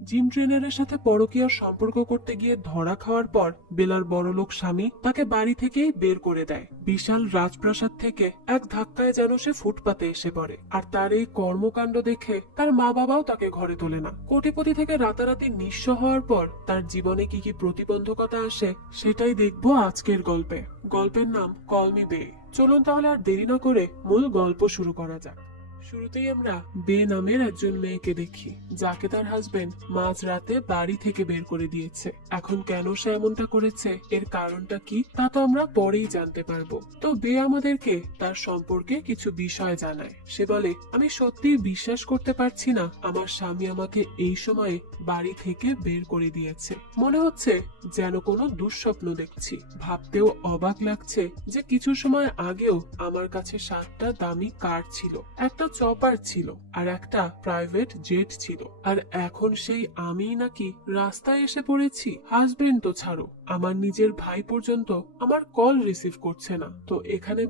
Gym ট্রেনারের সাথে পরকীয়ার সম্পর্ক করতে গিয়ে ধরা খাওয়ার পর বেলার বড়লোক স্বামী তাকে বাড়ি থেকেই বের করে দেয়। বিশাল রাজপ্রাসাদ থেকে এক ধাক্কায় যেন সে ফুটপাতে এসে পড়ে। আর তার এই কর্মকাণ্ড দেখে তার মা বাবাও তাকে ঘরে তোলে না। কোটিপতি থেকে রাতারাতি নিঃস্ব হওয়ার পর তার জীবনে কি কি প্রতিবন্ধকতা আসে সেটাই দেখবো আজকের গল্পে। গল্পের নাম কল মি বে। চলুন তাহলে আর দেরি না করে মূল গল্প শুরু করা যাক। শুরুতেই আমরা বে নামের একজন মেয়েকে দেখি, যাকে তার হাজবেন্ড মাঝ রাতে বাড়ি থেকে বের করে দিয়েছে। এখন কেন সে এমনটা করেছে, এর কারণটা কি, তা তো আমরা পরেই জানতে পারবো। তো বে আমাদেরকে তার সম্পর্কে কিছু বিষয় জানায়। সে বলে, আমি সত্যিই বিশ্বাস করতে পারছি না আমার স্বামী আমাকে এই সময়ে বাড়ি থেকে বের করে দিয়েছে। মনে হচ্ছে যেন কোনো দুঃস্বপ্ন দেখছি। ভাবতেও অবাক লাগছে যে কিছু সময় আগেও আমার কাছে 7টা দামি কার ছিল, একটা চপার ছিল আর একটা প্রাইভেট জেট ছিল, আর এখন সেই আমিই নাকি রাস্তায় এসে পড়েছি। হাজবেন্ড তো ছাড়ো, আমার নিজের ভাই পর্যন্ত আমার কল রিসিভ করছে না। তো এখানে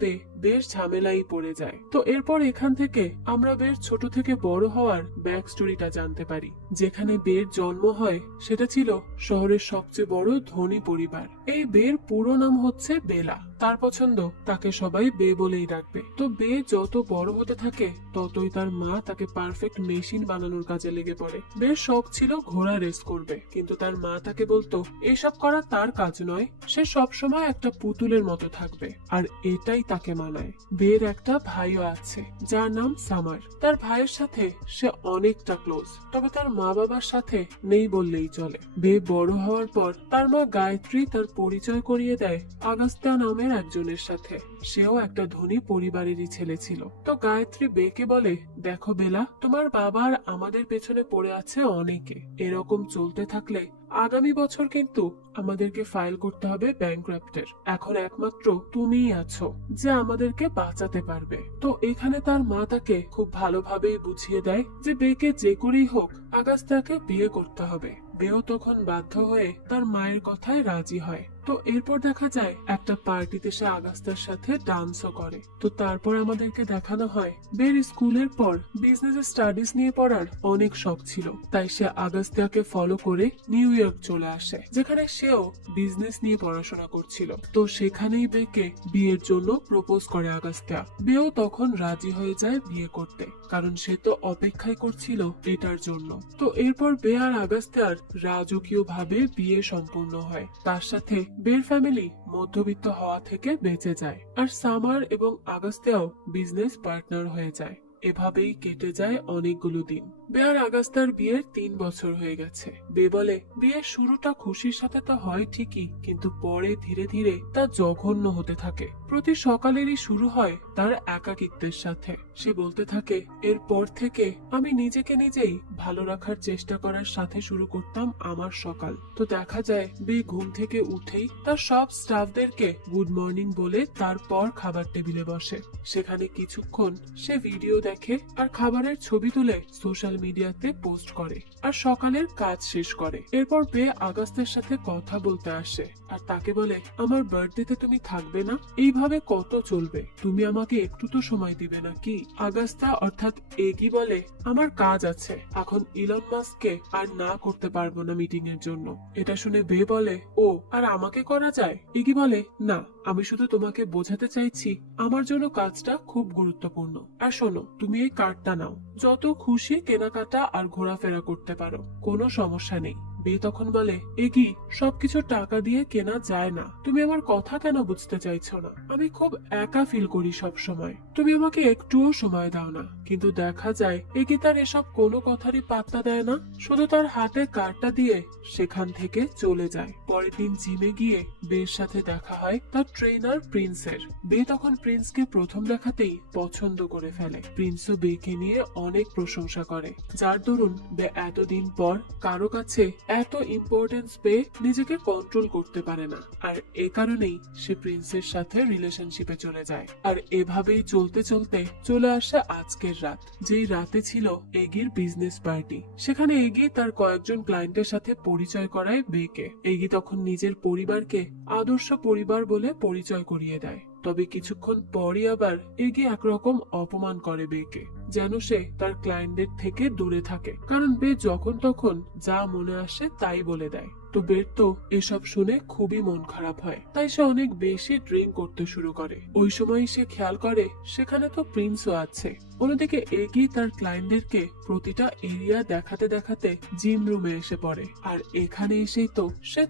বেশ ঝামেলাই পড়ে যায়। তো এরপর এখান থেকে আমরা বের ছোট থেকে বড় হওয়ার ব্যাক স্টোরিটা জানতে পারি। যেখানে বের জন্ম হয় সেটা ছিল শহরের সবচেয়ে বড় ধনী পরিবার। এই বের পুরো নাম হচ্ছে বেলা। তার পছন্দ তাকে সবাই বে বলেই ডাকবে। তো বে যত বড় হতে থাকে ততই তার মা তাকে পারফেক্ট মেশিন বানানোর কাজে লেগে পড়ে। বের শখ ছিল ঘোড়া রেস করবে, কিন্তু তার মা তাকে বলতো এসব করা তার কাজ নয়, সে সবসময় একটা পুতুলের মতো থাকবে, আর এটাই তাকে মানায়। বের একটা ভাইও আছে যার নাম সামার। তার ভাইয়ের সাথে সে অনেকটা ক্লোজ, তবে তার মা বাবার সাথে নেই বললেই চলে। বে বড় হওয়ার পর তার মা গায়ত্রী তার পরিচয় করিয়ে দেয় আগাস্তা নামের একজনের সাথে। সেও একটা ধনী পরিবারেরই ছেলে ছিল। তো গায়ত্রী বেকে বলে, দেখো বেলা, তোমার বাবার আমাদের পেছনে পড়ে আছে অনেকে। এরকম চলতে থাকলে আগামী বছর কিন্তু আমাদেরকে ফাইল করতে হবে ব্যাংক্রাফটের। এখন একমাত্র তুমিই আছো যে আমাদেরকে বাঁচাতে পারবে। তো এখানে তার মা তাকে খুব ভালোভাবেই বুঝিয়ে দেয় যে বেকে যে করেই হোক আগাস্তাকে বিয়ে করতে হবে। বেও তখন বাধ্য হয়ে তার মায়ের কথায় রাজি হয়। তো এরপর দেখা যায় একটা পার্টিতে সে আগাস্তার সাথে ডান্সও করে। তো তারপর আমাদেরকে দেখানো হয় বের স্কুলের পর বিজনেস স্টাডিজ নিয়ে পড়ার অনেক শখ ছিল, তাই সে আগাস্তাকে ফলো করে নিউ ইয়র্ক চলে আসে, যেখানে সেও বিজনেস নিয়ে পড়াশোনা করছিল। তো সেখানেই বেকে বিয়ের জন্য প্রপোজ করে আগাস্তা। বেও তখন রাজি হয়ে যায় বিয়ে করতে, কারণ সে তো অপেক্ষাই করছিল এটার জন্য। তো এরপর বে আর আগাস্তার রাজকীয় ভাবে বিয়ে সম্পূর্ণ হয়। তার সাথে বের ফ্যামিলি মধ্যবিত্ত হওয়া থেকে বেঁচে যায়, আর সামার এবং আগাস্তাও বিজনেস পার্টনার হয়ে যায়। এভাবেই কেটে যায় অনেকগুলো দিন। বে আর আগাস্তার বিয়ের 3 বছর হয়ে গেছে। বে বলে, বিয়ের শুরুটা খুশির সাথে তো হয় ঠিকই, কিন্তু পরে ধীরে ধীরে তা জঘন্য হতে থাকে। প্রতি সকালেরই শুরু হয় তার একাকিত্বের সাথে। সে বলতে থাকে, এরপর থেকে আমি নিজেকে নিজেই ভালো রাখার চেষ্টা করার সাথে শুরু করতাম আমার সকাল। তো দেখা যায় বে ঘুম থেকে উঠেই তার সব স্টাফদেরকে গুড মর্নিং বলে তারপর খাবার টেবিলে বসে। সেখানে কিছুক্ষণ সে ভিডিও দেখে আর খাবারের ছবি তুলে সোশ্যাল মিডিয়াতে পোস্ট করে আর সকালের কাজ শেষ করে। এরপর বে আগাস্তের সাথে কথা বলতে আসে আর তাকে বলে, আমার বার্থডেতে তুমি থাকবে না? এইভাবে কত চলবে? তুমি আমাকে একটু তো সময় দিবে নাকি? আগাস্তা অর্থাৎ এগি বলে, আমার কাজ আছে, এখন ইলন মাস্ককে আর না করতে পারবো না মিটিং এর জন্য। এটা শুনে বে বলে, ও আর আমাকে করা যায়? এগি বলে, না, আমি শুধু তোমাকে বোঝাতে চাইছি আমার জন্য কাজটা খুব গুরুত্বপূর্ণ। আর শোনো, তুমি এই কার্ডটা নাও, যত খুশি কেনাকাটা আর ঘোরাফেরা করতে পারো, কোনো সমস্যা নেই। বে তখন বলে, এগি, সবকিছু টাকা দিয়ে কেনা যায় না। তুমি আমার কথা কেন বুঝতে চাইছো না? আমি খুব একা ফিল করি সব সময়, তুমি আমাকে একটুও সময় দাও না। কিন্তু দেখা যায় এগি তার এসব কোনো কথারই পাত্তা দেয় না, শুধু তার হাতে কার্ডটা দিয়ে সেখান থেকে চলে যায়। পরের দিন জিমে গিয়ে বের সাথে দেখা হয় তার ট্রেনার প্রিন্সের। বে তখন প্রিন্সকে প্রথম দেখাতেই পছন্দ করে ফেলে। প্রিন্সও বেকে নিয়ে অনেক প্রশংসা করে, যার দরুন বে এতদিন পর কারো কাছে এত ইম্পর্টেন্স পেয়ে নিজেকে কন্ট্রোল করতে পারে না। আর এ কারণেই সে প্রিন্সের সাথে রিলেশনশিপে চলে যায়। আর এভাবেই চলতে চলতে চলে আসে আজকের রাত, যেই রাতে ছিল এগির বিজনেস পার্টি। সেখানে এগি তার কয়েকজন ক্লায়েন্টের সাথে পরিচয় করায় বেকে। এগি তখন নিজের পরিবারকে আদর্শ পরিবার বলে পরিচয় করিয়ে দেয়। তবে কিছুক্ষণ পরই আবার এগি একরকম অপমান করে বেকে, যেন সে তার ক্লায়েন্টদের থেকে দূরে থাকে, কারণ বে যখন তখন যা মনে আসে তাই বলে দেয়। তো বের তো এসব শুনে খুবই মন খারাপ হয়, তাই সে অনেক বেশি ড্রিঙ্ক করতে শুরু করে। ওই সময় সে খেয়াল করে সেখানে তো প্রিন্সও আছে। অন্যদিকে এগি তার ক্লায়েন্টদেরকে প্রতিটা এরিয়া দেখাতে দেখাতে জিম রুমে এসে পড়ে, আর এখানে এসেই তো সে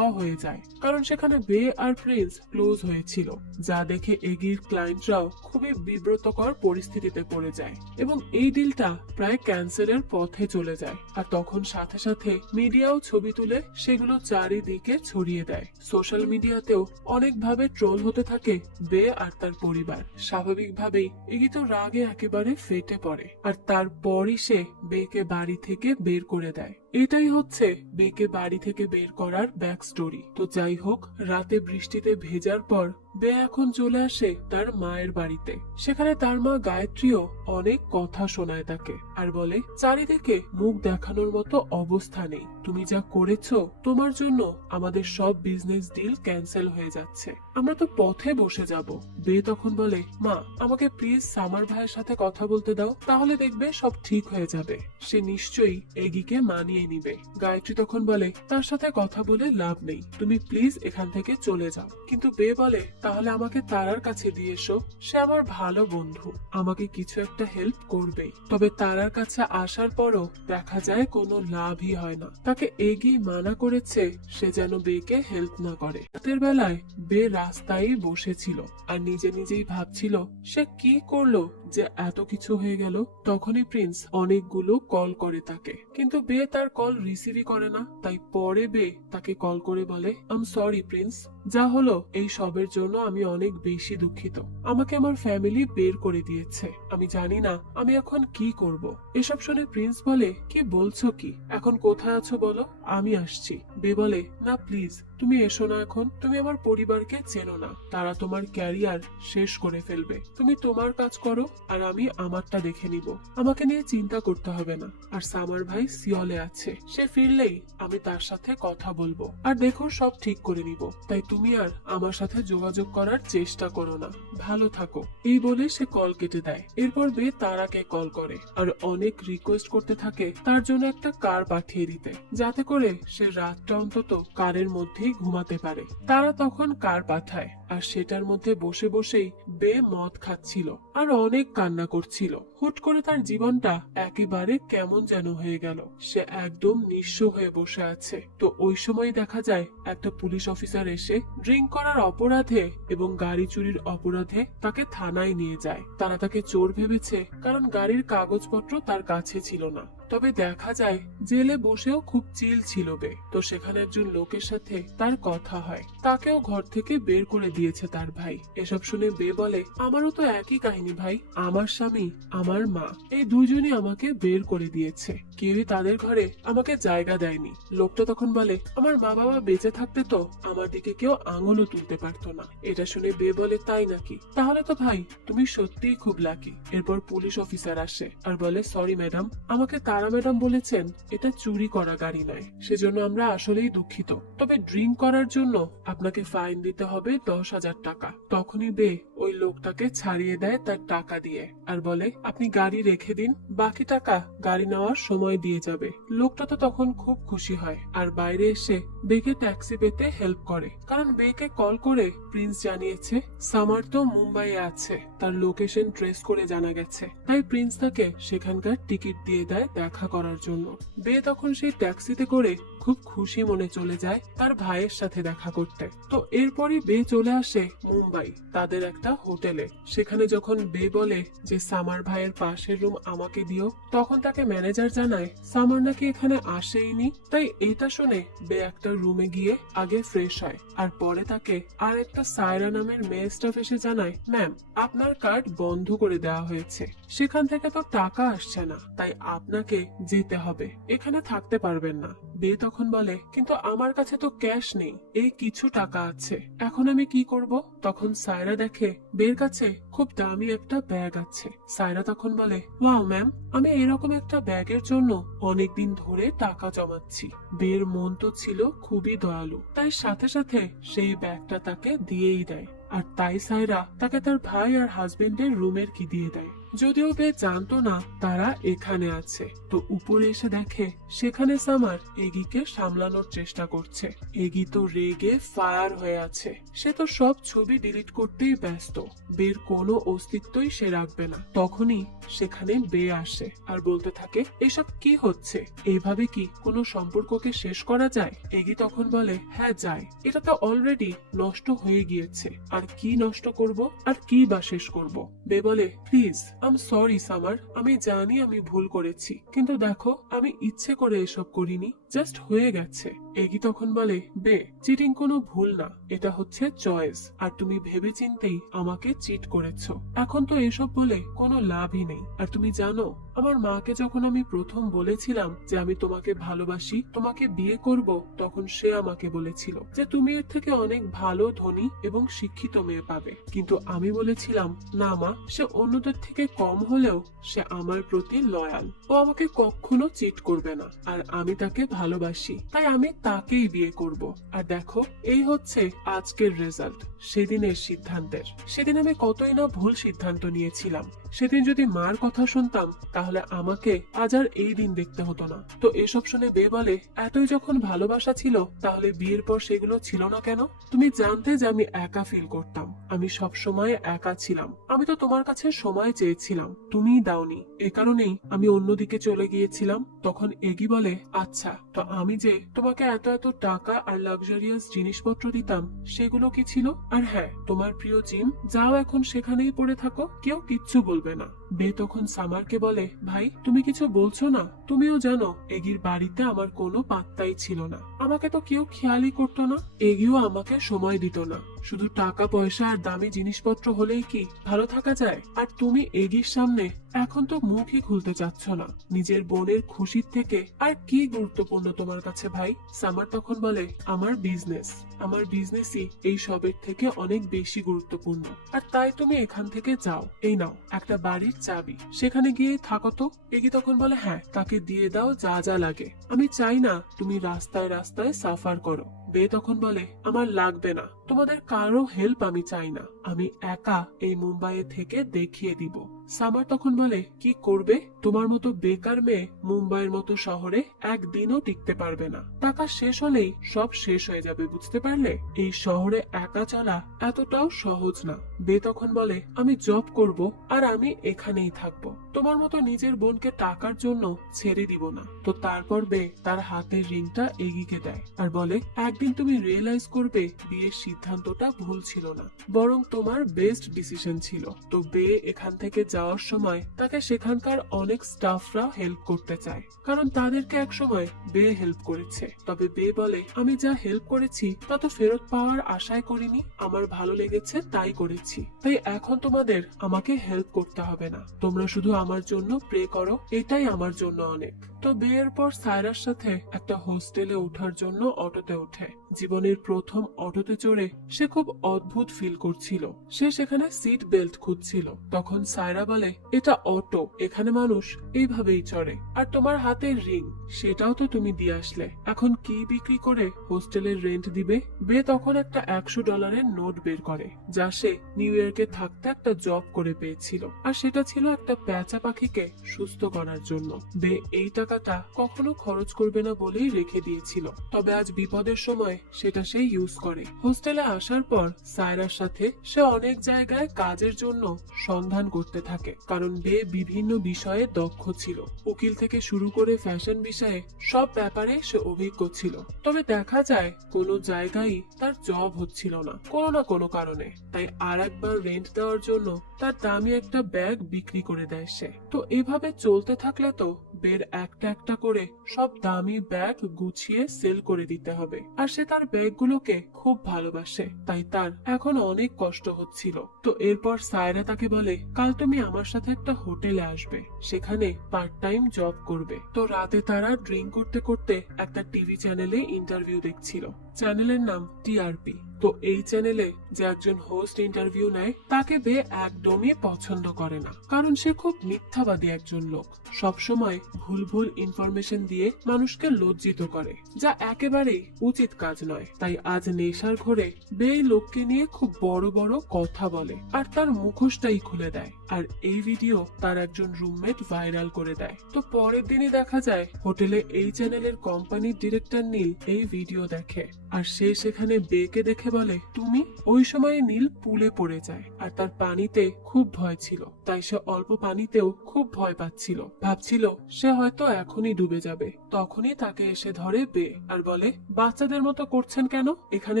হয়ে যায়, কারণ সেখানে বে আর প্রিন্স ক্লোজ হয়েছিল, যা দেখে এগির ক্লায়েন্টরাও খুবই বিব্রতকর পরিস্থিতিতে পড়ে যায় এবং এই ডিলটা প্রায় ক্যান্সেলের পথে চলে যায়। আর তখন সাথে সাথে মিডিয়াও ছবি তুলে সেগুলো চারিদিকে ছড়িয়ে দেয়। সোশ্যাল মিডিয়াতেও অনেকভাবে ট্রোল হতে থাকে বে আর তার পরিবার। স্বাভাবিকভাবেই এগি তো রাগে একেবারে ফেটে পড়ে, আর তারপরই সে বেকে বাড়ি থেকে বের করে দেয়। এটাই হচ্ছে বেকে বাড়ি থেকে বের করার ব্যাক স্টোরি। তো যাই হোক, রাতে বৃষ্টিতে ভেজার পর বে এখন চলে আসে তার মায়ের বাড়িতে। সেখানে তার মা গায়ত্রীও অনেক কথা শোনায় তাকে, আর বলে চারিদিকে মুখ দেখানোর মতো অবস্থা নেই, তুমি যা করেছো তোমার জন্য আমাদের সব বিজনেস ডিল ক্যান্সেল হয়ে যাচ্ছে, আমরা তো পথে বসে যাব। বে তখন বলে, মা আমাকে প্লিজ সামার ভাইয়ের সাথে কথা বলতে দাও, তাহলে দেখবে সব ঠিক হয়ে যাবে, সে নিশ্চয়ই এগিকে মানিয়ে নিবে। গায়ত্রী তখন বলে, তার সাথে কথা বলে লাভ নেই, তুমি প্লিজ এখান থেকে চলে যাও। কিন্তু বে বলে, তাহলে আমাকে তারার কাছে দিয়ে এসো, সে আমার ভালো বন্ধু, আমাকে কিছু একটা হেল্প করবেই। তবে তারার কাছে আসার পরও দেখা যায় কোনো লাভই হয় না, তাকে এগিয়ে মানা করেছে সে যেন বেকে হেল্প না করে। রাতের বেলায় বে রাস্তায় বসেছিল আর নিজে নিজেই ভাবছিল সে কি করলো যে এত কিছু হয়ে গেল। তখনই প্রিন্স অনেকগুলো কল করে তাকে, কিন্তু বে তার কল রিসিভই করে না। তাই পরে বে তাকে কল করে বলে, আই এম সরি প্রিন্স, যা হলো এই সবের জন্য আমি অনেক বেশি দুঃখিত, আমাকে আমার ফ্যামিলি বের করে দিয়েছে, আমি জানি না আমি এখন কি করব। এসব শুনে প্রিন্স বলে, কি বলছো কি, এখন কোথায় আছো বলো, আমি আসছি। বে বলে, না প্লিজ তুমি এসো না, এখন তুমি আমার পরিবারকে চেনো না, তারা তোমার ক্যারিয়ার শেষ করে ফেলবে, তুমি তোমার কাজ করো আর আমি আমারটা দেখে নিব, আমাকে নিয়ে চিন্তা করতে হবে না। আর সামার ভাই সিওলে আছে, সে ফিরলেই আমি তার সাথে কথা বলবো আর দেখো সব ঠিক করে নিব, তাই তুমি আর আমার সাথে যোগাযোগ করার চেষ্টা করো না, ভালো থাকো। এই বলে সে কল কেটে দেয়। এরপর বে তারাকে কল করে আর অনেক রিকোয়েস্ট করতে থাকে তার জন্য একটা কার পাঠিয়ে দিতে, যাতে করে সে রাতটা অন্তত কারের মধ্যেই ঘুমাতে পারে। তারা তখন কার পাঠায় আর সেটার মধ্যে বসে বসেই বে মদ খাচ্ছিল আর অনেক কান্না করছিল। হুট করে তার জীবনটা একেবারে কেমন যেন হয়ে গেল, সে একদম নিঃস্ব হয়ে বসে আছে। তো ওই সময় দেখা যায় একটা পুলিশ অফিসার এসে ড্রিঙ্ক করার অপরাধে এবং গাড়ি চুরির অপরাধে তাকে থানায় নিয়ে যায়। তারা তাকে চোর ভেবেছে কারণ গাড়ির কাগজপত্র তার কাছে ছিল না। তবে দেখা যায় জেলে বসেও খুব চিল ছিল বে। তো সেখানে একজন লোকের সাথে তার কথা হয়, তাকেও ঘর থেকে বের করে দিয়েছে তার ভাই। এসব শুনে বে বলে, আমারও তো একই কাহিনী ভাই, আমার স্বামী আমার মা এই দুইজনই আমাকে বের করে দিয়েছে, কেউই তাদের ঘরে আমাকে জায়গা দেয়নি। লোকটা তখন বলে, আমার মা বাবা বেঁচে থাকতে তো আমার দিকে কেউ আঙুলও তুলতে পারতো না। এটা শুনে বে বলে, তাই নাকি, তাহলে তো ভাই তুমি সত্যিই খুব লাকি। এরপর পুলিশ অফিসার আসে আর বলে, সরি ম্যাডাম, আমাকে তারা ম্যাডাম বলেছেন এটা চুরি করা গাড়ি নয়, সেজন্য আমরা আসলেই দুঃখিত, তবে ড্রিঙ্ক করার জন্য আপনাকে ফাইন দিতে হবে 10,000 টাকা। তখনই বে ওই লোকটাকে ছাড়িয়ে দেয় তার টাকা দিয়ে আর বলে, আপনি গাড়ি রেখে দিন, বাকি টাকা গাড়ি নেওয়ার সময় দিয়ে যাবে। লোকটা তো তখন খুব খুশি হয় আর বাইরে এসে বেকে ট্যাক্সি পেতে হেল্প করে, কারণ বেকে কল করে প্রিন্স জানিয়েছে সামার তো মুম্বাইয়ে আছে, তার লোকেশন ট্রেস করে জানা গেছে। তাই প্রিন্স তাকে সেখানকার টিকিট দিয়ে দেয় দেখা করার জন্য। বে তখন সেই ট্যাক্সিতে করে খুব খুশি মনে চলে যায় তার ভাইয়ের সাথে দেখা করতে। তো এরপরই বে চলে আসে মুম্বাই তাদের একটা হোটেলে। সেখানে যখন বে বলে যে সামার ভাইয়ের পাশের রুম আমাকে দিও, তখন তাকে ম্যানেজার জানায় সামার নাকি এখানে আসেইনি। তাই এটা শুনে বে একটা রুমে গিয়ে আগে ফ্রেশ হয় আর পরে তাকে আর একটা সায়রা নামের মেয়ে স্টাফ এসে জানায়, ম্যাম আপনার কার্ড বন্ধ করে দেওয়া হয়েছে, সেখান থেকে তো টাকা আসছে না, তাই আপনাকে যেতে হবে, এখানে থাকতে পারবেন না। বে তখন বলে, কিন্তু আমার কাছে তো ক্যাশ নেই, এই কিছু টাকা আছে, এখন আমি কি করব? তখন সায়রা দেখে বের কাছে খুব দামি একটা ব্যাগ আছে। সায়রা তখন বলে, ওয়াও ম্যাম, আমি এরকম একটা ব্যাগের জন্য অনেকদিন ধরে টাকা জমাচ্ছি। বের মন তো ছিল খুবই দয়ালু, তাই সাথে সাথে সেই ব্যাগটা তাকে দিয়েই দেয়। আর তাই সায়রা তাকে তার ভাই আর হাজবেন্ডের রুমের কি দিয়ে দেয়। যদিও বে জানতো না তারা এখানে আছে। তো উপরে এসে দেখে সেখানে সামার এগিকে সামলানোর চেষ্টা করছে। এগি তো রেগে ফায়ার হয়ে আছে। সে তো সব ছবি ডিলিট করতেই ব্যস্ত। বের কোনো অস্তিত্বই সে রাখবে না। তখনই সেখানে বে আসে আর বলতে থাকে, এসব কি হচ্ছে? এইভাবে কি কোনো সম্পর্ককে শেষ করা যায়? এগি তখন বলে, হ্যাঁ যায়, এটা তো অলরেডি নষ্ট হয়ে গিয়েছে। আর কি নষ্ট করব, আর কি বা শেষ করব? বে বলে, প্লিজ আম সরি সামার, আমি জানি আমি ভুল করেছি, কিন্তু দেখো আমি ইচ্ছে করে এসব করিনি, জাস্ট হয়ে গেছে। এগি তখন বলে, বে চিটিং কোনো ভুল না, এটা হচ্ছে চয়েস, আর তুমি ভেবে চিন্তেই আমাকে চিট করেছো। এখন তো এসব বলে কোনো লাভই নেই। আর তুমি জানো, আমার মাকে যখন আমি প্রথম বলেছিলাম যে আমি তোমাকে ভালোবাসি, তোমাকে বিয়ে করব, তখন সে আমাকে বলেছিল যে তুমি এর থেকে অনেক ভালো, ধনী এবং শিক্ষিত মেয়ে পাবে। কিন্তু আমি বলেছিলাম, না মা, সে অন্যদের থেকে কম হলেও সে আমার প্রতি লয়াল, ও আমাকে কখনো চিট করবে না, আর আমি তাকে ভালোবাসি, তাই আমি তাকেই বিয়ে করব। আর দেখো, এই হচ্ছে আজকের রেজাল্ট সেদিনের সিদ্ধান্তের। সেদিন আমি কতই না ভুল সিদ্ধান্ত নিয়েছিলাম। সেদিন যদি মার কথা শুনতাম, তাহলে আমাকে আজ আর এই দিন দেখতে হতো না। তো এসব শুনে বে বলে, এতই যখন ভালোবাসা ছিল, তাহলে বিয়ের পর সেগুলো ছিল না কেন? তুমি জানতে যে আমি একা ফিল করতাম, আমি সব সময় একা ছিলাম। আমি তো তোমার কাছে সময় চেয়েছিলাম, তুমিই দাওনি, এ কারণেই আমি অন্যদিকে চলে গিয়েছিলাম। তখন এগি বলে, আচ্ছা, তো আমি যে তোমাকে এত এত টাকা আর লাক্সারিয়াস জিনিসপত্র দিতাম, সেগুলো কি ছিল? আর হ্যাঁ, তোমার প্রিয় জিম, যাও এখন সেখানেই পড়ে থাকো, কেউ কিচ্ছু বলবে না। বে তখন সামারকে বলে, ভাই তুমি কিছু বলছো না? তুমিও জানো এগির বাড়িতে আমার কোনো পাত্তাই ছিল না, আমাকে তো কেউ খেয়ালই করতো না, এগিও আমাকে সময় দিত না। শুধু টাকা পয়সা আর দামি জিনিসপত্র হলেই কি ভালো থাকা যায়? আর তুমি এগির সামনে এখন তো মুখই খুলতে চাচ্ছ না। নিজের বোনের খুশির থেকে আর কি গুরুত্বপূর্ণ তোমার কাছে ভাই? সামার তখন বলে, আমার বিজনেসই এই সবের থেকে অনেক বেশি গুরুত্বপূর্ণ, আর তাই তুমি এখান থেকে যাও, এই নাও একটা বাড়ির চাবি, সেখানে গিয়ে থাকো তো। এগি তখন বলে, হ্যাঁ, তাকে দিয়ে দাও যা যা লাগে, আমি চাই না তুমি রাস্তায় রাস্তায় সাফার করো। বে তখন বলে, আমার লাগবে না, তোমাদের কারো হেল্প আমি চাই না, আমি একা এই মুম্বাইয়ে থেকে দেখিয়ে দিব। সামার তখন বলে, কি করবে? তোমার মতো বেকার মেয়ে মুম্বাইয়ের মতো শহরে একদিনও টিকতে পারবে না। টাকা শেষ হলেই সব শেষ হয়ে যাবে, বুঝতে পারলে? এই শহরে একা চলা এতটাও সহজ না। বে তখন বলে, আমি জব করব, আর আমি এখানেই থাকবো, তোমার মতো নিজের বোনকে টাকার জন্য ছেড়ে দিব না। তো তারপর বে তার হাতের রিংটা এগিয়ে দেয় আর বলে, একদিন তুমি রিয়েলাইজ করবে বিয়ের সিদ্ধান্তটা ভুল ছিল না, বরং তোমার বেস্ট ডিসিশন ছিল। তো বে এখান থেকে যাওয়ার সময় তাকে সেখানকার অনেক স্টাফরা হেল্প করতে চায়, কারণ তাদেরকে একসময় বে হেল্প করেছে। তবে বে বলে, আমি যা হেল্প করেছি তা তো ফেরত পাওয়ার আশায় করিনি, আমার ভালো লেগেছে তাই করেছি, তাই এখন তোমাদের আমাকে হেল্প করতে হবে না, তোমরা শুধু আমার জন্য প্রে করো, এটাই আমার জন্য অনেক। তো বিয়ের পর সায়রার সাথে একটা হোস্টেলে ওঠার জন্য অটোতে ওঠে। জীবনের প্রথম অটোতে চড়ে সে খুব অদ্ভুত ফিল করছিল। সে সেখানে সিট বেল্ট খুঁজছিল। তখন সায়রা বলে, এটা অটো, এখানে মানুষ এইভাবেই চড়ে, আর তোমার হাতের রিং সেটাও তো তুমি দিয়ে আসলে, এখন কি বিক্রি করে হোস্টেলের রেন্ট দিবে? বে তখন একটা $100 নোট বের করে, যা সে নিউ ইয়র্কে থাকতে একটা জব করে পেয়েছিল, আর সেটা ছিল একটা পেঁচা পাখিকে সুস্থ করার জন্য। বে এই টাকাটা কখনো খরচ করবে না বলেই রেখে দিয়েছিল, তবে আজ বিপদের সময় সেটা সে ইউজ করে। হোস্টেলে আসার পর সায়রার সাথে সে অনেক জায়গায় কাজের জন্য সন্ধান করতে থাকে, কারণ বে বিভিন্ন বিষয়ে দক্ষ ছিল, উকিল থেকে শুরু করে ফ্যাশন বিষয়ে সব ব্যাপারে সে অভিজ্ঞ ছিল। তবে দেখা যায় কোনো জায়গায় তার জব হচ্ছিল না কোনো না কোনো কারণে, তাই আর একবার রেন্ট দেওয়ার জন্য তার দামি একটা ব্যাগ বিক্রি করে দেয় সে। তো এভাবে চলতে থাকলে তো বের একটা একটা করে সব দামি ব্যাগ গুছিয়ে সেল করে দিতে হবে, আর সে তার ব্যাগগুলোকে খুব ভালোবাসে, তাই তার এখন অনেক কষ্ট হচ্ছিল। তো এরপর সায়রা তাকে বলে, কাল তুমি আমার সাথে একটা হোটেলে আসবে, সেখানে পার্ট টাইম জব করবে। তো রাতে তারা ড্রিঙ্ক করতে করতে একটা টিভি চ্যানেলে ইন্টারভিউ দেখছিল। চ্যানেলের নাম টিআরপি। তো এই চ্যানেলে যে একজন হোস্ট ইন্টারভিউ নেয় তাকে বে একদমই পছন্দ করে না, কারণ সে খুব মিথ্যাবাদী একজন লোক, সবসময় ভুল ভুল ইনফরমেশন দিয়ে মানুষকে লজ্জিত করে, যা একেবারেই উচিত কাজ নয়। তাই আজ নেশার ঘরে বে এই লোককে নিয়ে খুব বড় বড় কথা বলে আর তার মুখোশটাই খুলে দেয়, আর এই ভিডিও তার একজন রুমমেট ভাইরাল করে দেয়। তো পরের দিনই দেখা যায় হোটেলে এই চ্যানেলের কোম্পানির ডিরেক্টর নীল এই ভিডিও দেখে, আর সে সেখানে বেকে দেখে বলে তুমি। ওই সময় নীল পুলে পড়ে যায়, আর তার পানিতে খুব ভয় ছিল, তাই সে অল্প পানিতেও খুব ভয় পাচ্ছিল, ভাবছিল সে হয়তো এখনই ডুবে যাবে। তখনই তাকে এসে ধরে বে আর বলে বাচ্চাদের মতো করছেন কেন, এখানে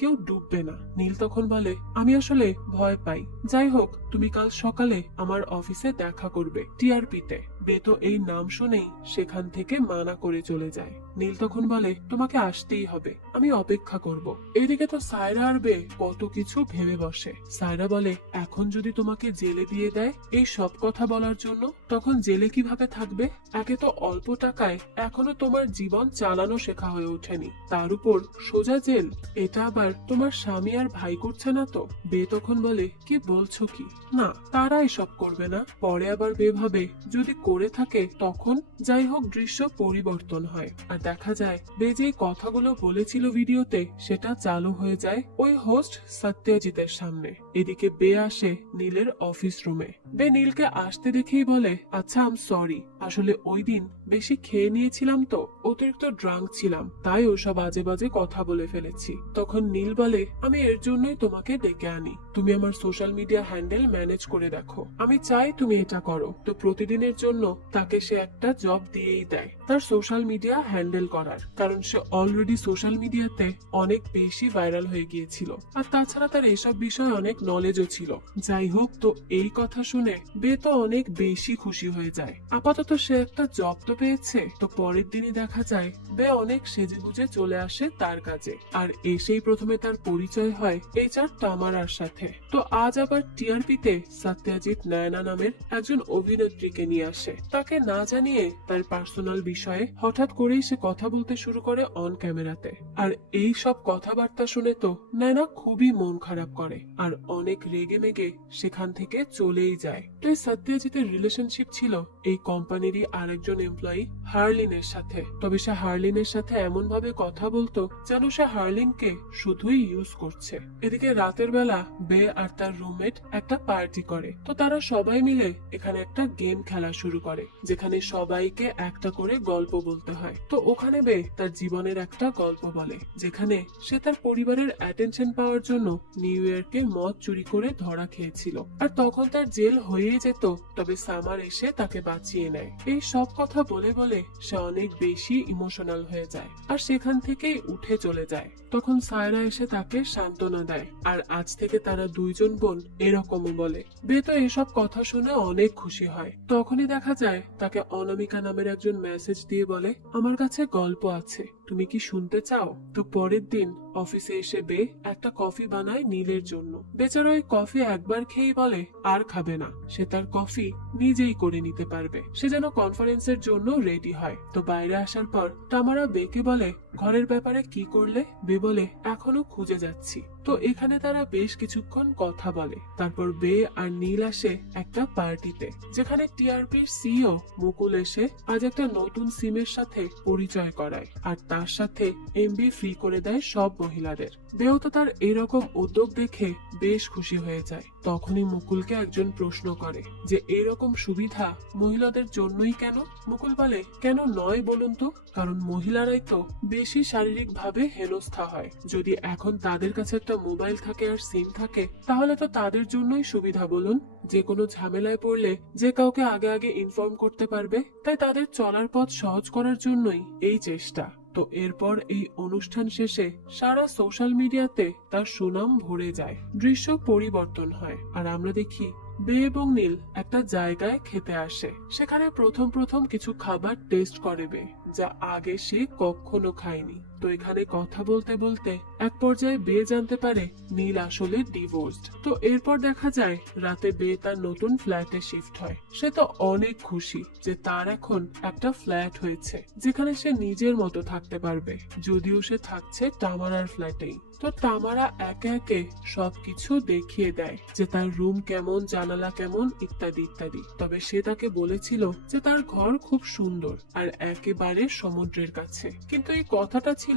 কেউ ডুববে না। নীল তখন বলে আমি আসলে ভয় পাই, যাই হোক তুমি কাল সকালে আমার অফিসে দেখা করবে টিআরপিতে। বে তো এই নাম শুনেই সেখান থেকে মানা করে চলে যায়। নীল তখন বলে তোমাকে আসতেই হবে, আমি অপেক্ষা করব। এদিকে তো সায়রা আর বে কত কিছু ভেবে বসে। সায়রা বলে এখন যদি তোমাকে জেলে দিয়ে দেয় এই সব কথা বলার জন্য, তখন জেলে কিভাবে থাকবে? একে তো অল্প টাকায় এখনো তোমার জীবন চালানো শেখা হয়ে ওঠেনি, তার উপর সোজা জেল, এটা আবার তোমার স্বামী আর ভাই করছে না তো? বে তখন বলে কি বলছো কি? না, তারা এসব করবে না। পরে আবার বে ভাবে যদি করে থাকে তখন। যাই হোক দৃশ্য পরিবর্তন হয়, আর দেখা যায় বে যে কথাগুলো বলেছিল ভিডিওতে সেটা চালু হয়ে যায় ওই হোস্ট সত্যজিতের সামনে। এদিকে বে আসে নীলের অফিস রুমে। বে নীলকে আসতে দেখেই বলে আচ্ছা আম সরি, আসলে ওই দিন বেশি খেয়ে নিয়েছিলাম তো, অতিরিক্ত ড্রাঙ্ক ছিলাম, তাই ওসব বাজে বাজে কথা বলে ফেলেছি। তখন নীল বলে আমি এর জন্যই তোমাকে ডেকে আনি, তুমি আমার সোশ্যাল মিডিয়া হ্যান্ডেল ম্যানেজ করে দেখো, আমি চাই তুমি এটা করো। তো প্রতিদিনের জন্য তাকে সে একটা জব দিয়েই দেয় তার সোশ্যাল মিডিয়া হ্যান্ডেল করার, কারণ সে অলরেডি সোশ্যাল মিডিয়াতে অনেক বেশি ভাইরাল হয়ে গিয়েছিল, আর তাছাড়া তার এসব বিষয়ে অনেক নলেজও ছিল। যাই হোক, তো এই কথা শুনে বে তো অনেক বেশি খুশি হয়ে যায়, আপাতত সে একটা জব তো পেয়েছে। তো পরের দিনই দেখা যায় বে অনেক সেজেগুজে চলে আসে তার কাজে, আর এসেই প্রথমে তার পরিচয় হয় এইচআর তামারার সাথে। তো আজ আবার টিআরপিতে সত্যজিৎ নয়না নামের একজন অভিনেত্রীকে নিয়ে আসে, তাকে না জানিয়ে তার পার্সোনাল বিষয়ে হঠাৎ করেই সে কথা বলতে শুরু করে অন ক্যামেরাতে। আর এই সব কথাবার্তা শুনে তো নয়না খুবই মন খারাপ করে আর অনেক রেগে মেগে সেখান থেকে চলেই যায়। তো এই সত্যজিতের রিলেশনশিপ ছিল এই কোম্পানিরই আরেকজন এমপ্লয়ি হার্লিনের সাথে, তবে সে হার্লিনের সাথে এমন ভাবে কথা বলতো যেন সে হার্লিনকে শুধুই ইউজ করছে। এদিকে রাতের বেলা বে আর তার রুমমেট একটা পার্টি করে, তো তারা সবাই মিলে এখানে একটা গেম খেলা শুরু করে, যেখানে সবাইকে একটা করে গল্প বলতে হয়। তো ওখানে বে তার জীবনের একটা গল্প বলে, যেখানে সে তার পরিবারের অ্যাটেনশন পাওয়ার জন্য নিউ ইয়র্কে মদ চুরি করে ধরা খেয়েছিল, আর তখন তার জেল হয়ে যেত, তবে সামার এসে তাকে বাঁচিয়ে নেয়। এই সব কথা বলে বলে সে অনেক বেশি ইমোশনাল হয়ে যায় আর সেখান থেকেই উঠে চলে যায়। তখন সায়রা এসে তাকে সান্ত্বনা দেয়, আর আজ থেকে তারা দুইজন বোন এরকমও বলে। বে তো এসব কথা শুনে অনেক খুশি হয়। তখনই দেখা যায় তাকে অনামিকা নামের একজন মেসেজ দিয়ে বলে আমার কাছে গল্প আছে, তুমি কি শুনতে চাও? তো পরের দিন অফিসে এসে বে একটা কফি বানায় নীলের জন্য। বেচারা ওই কফি একবার খেয়েই বলে আর খাবে না, সে তার কফি নিজেই করে নিতে পারবে। সে যেন কনফারেন্সের জন্য রেডি হয়। তো বাইরে আসার পর তামারা বেকে বলে ঘরের ব্যাপারে কি করলে? বে বলে এখনো খুঁজে যাচ্ছি। তো এখানে তারা বেশ কিছুক্ষণ কথা বলে। তারপর বে আর নীল আসে একটা পার্টিতে, যেখানে টিআরপির সিইও মুকুল এসে আজ একটা নতুন সিমের সাথে পরিচয় করায়, আর তার সাথে এমবি ফ্রি করে দেয় সব মহিলাদের। বেও তো তার এরকম উদ্যোগ দেখে বেশ খুশি হয়ে যায়। তখনই মুকুলকে একজন প্রশ্ন করে যে এরকম সুবিধা মহিলাদের জন্যই কেন? মুকুল বলে কেন নয় বলুন তো, কারণ মহিলারাই তো বেশি শারীরিক ভাবে হেনস্থা হয়। যদি এখন তাদের কাছে একটা মোবাইল থাকে আর সিম থাকে, তাহলে তো তাদের জন্যই সুবিধা বলুন। যে কোনো ঝামেলায় পড়লে যে কাউকে আগে আগে ইনফর্ম করতে পারবে, তাই তাদের চলার পথ সহজ করার জন্যই এই চেষ্টা। তো এরপর এই অনুষ্ঠান শেষে সারা সোশ্যাল মিডিয়াতে তার সুনাম ভরে যায়, দৃশ্য পরিবর্তন হয়, আর আমরা দেখি বে এবং নীল একটা জায়গায় খেতে আসে। সেখানে প্রথম প্রথম কিছু খাবার টেস্ট করে বে, যা আগে সে কখনো খায়নি। তো এখানে কথা বলতে বলতে এক পর্যায়ে বে জানতে পারে নীল আসলে ডিভোর্সড। তো এরপর দেখা যায় রাতে বে তার নতুন ফ্ল্যাটে শিফট হয়। সে তো অনেক খুশি যে তার এখন একটা ফ্ল্যাট হয়েছে যেখানে সে নিজের মতো থাকতে পারবে, যদিও সে থাকছে তামারার ফ্ল্যাটেই। তো তামারা একে একে সবকিছু দেখিয়ে দেয় যে তার রুম কেমন, জানালা কেমন, ইত্যাদি ইত্যাদি। তবে সে তাকে বলেছিল যে তার ঘর খুব সুন্দর আর একেবারে সমুদ্রের কাছে, কিন্তু এই কথাটা ছিল